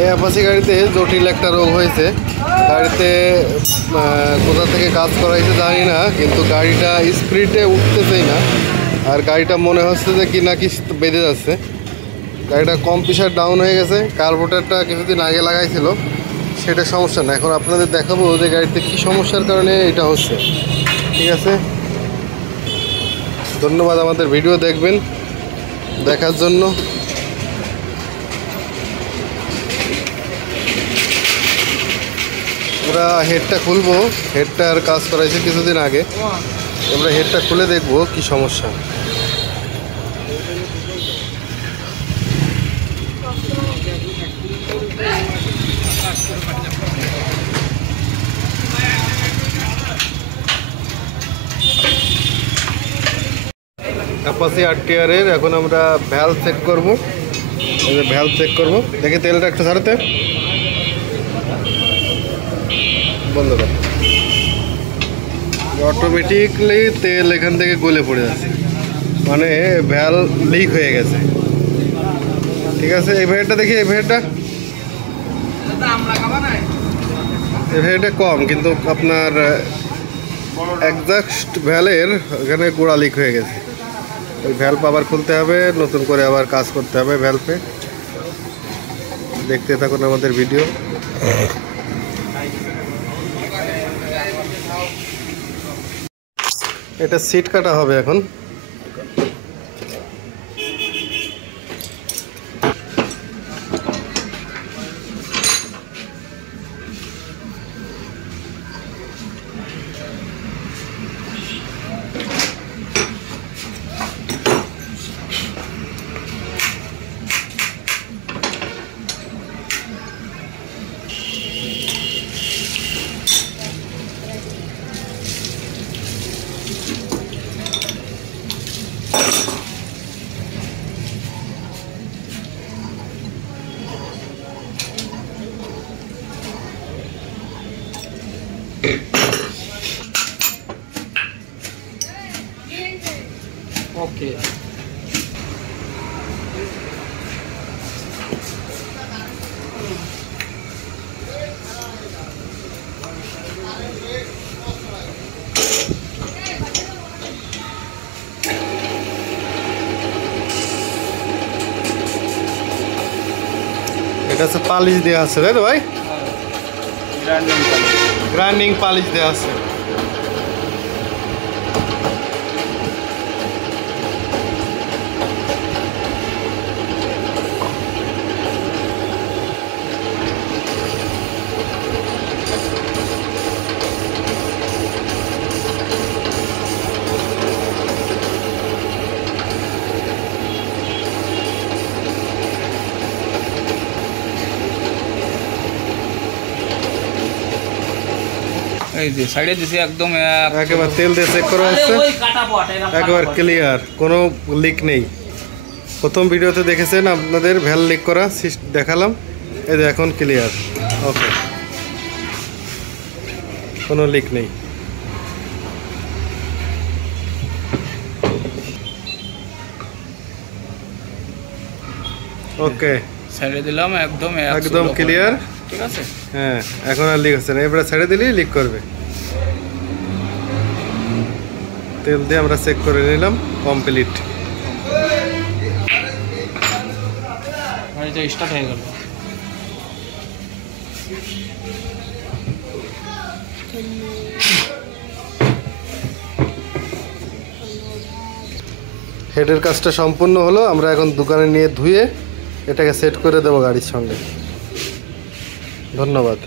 এই অ্যাপাচি গাড়িতে জটিল একটা রোগ হয়েছে। গাড়িতে কোথা থেকে কাজ করাইছে জানি না, কিন্তু গাড়িটা স্পিডে উঠতেছেই না। আর গাড়িটা মনে হচ্ছে যে কি না কি বেঁধে যাচ্ছে। গাড়িটা কম্প্রেসার ডাউন হয়ে গেছে। কার্বোরেটরটা কিছুদিন আগে লাগাইছিল, সেটা সমস্যা না। এখন আপনাদের দেখাবো যে গাড়িতে কি সমস্যার কারণে এটা হচ্ছে। ঠিক আছে, ধন্যবাদ আমাদের ভিডিও দেখবেন দেখার জন্য। আমরা হেডটা খুলবো, হেডটার কাজ করাইছে কিছুদিন আগে। আমরা হেডটা খুলে দেখবো কি সমস্যা। অ্যাপাচি RTR এর এখন আমরা ভ্যালভ চেক করবো। ভ্যালভ চেক করবো, দেখে তেলটা একটা ছাড়তে বন্ধ কর। অটোমেটিকলি তেল এখান থেকে গলে পড়ে যাচ্ছে, মানে ভ্যালভ লিক হয়ে গেছে। ঠিক আছে, এই ভ্যালভটা দেখি। এই ভ্যালভটা কম, কিন্তু আপনার এক্সাস্ট ভ্যালের এখানে গোড়া লিক হয়ে গেছে। ওই ভ্যালভ আবার খুলতে হবে, নতুন করে আবার কাজ করতে হবে ভ্যালভে। দেখতে থাকুন আমাদের ভিডিও। এটা সিট কাটা হবে এখন। ওকে, এটা হচ্ছে পালিশ দেওয়া আছে, তাই তো ভাই? গ্রাইন্ডিং পালিশ দেওয়া আছে। এই যে সাইডে দিছি একদম একেবারে তেল দিয়ে চেক করা হচ্ছে, একেবারে ক্লিয়ার, কোনো লিক নেই। প্রথম ভিডিওতে দেখেছেন আপনাদের ভ্যাল লিক করা দেখালাম, এই যে এখন ক্লিয়ার। ওকে, কোনো লিক নেই। ওকে, সাইডে দিলাম একদম একদম ক্লিয়ার। ঠিক আছে, হ্যাঁ, এখন আর লিক হচ্ছে না। এবারে ছেড়ে দিলেই লিক করবে। তেল দিয়ে আমরা চেক করে নিলাম, কমপ্লিট। গাড়িটা স্টার্ট হয়ে গেল। হেডের কাজটা সম্পূর্ণ হলো। আমরা এখন দোকানে নিয়ে ধুয়ে এটাকে সেট করে দেবো গাড়ির সঙ্গে। ধন্যবাদ।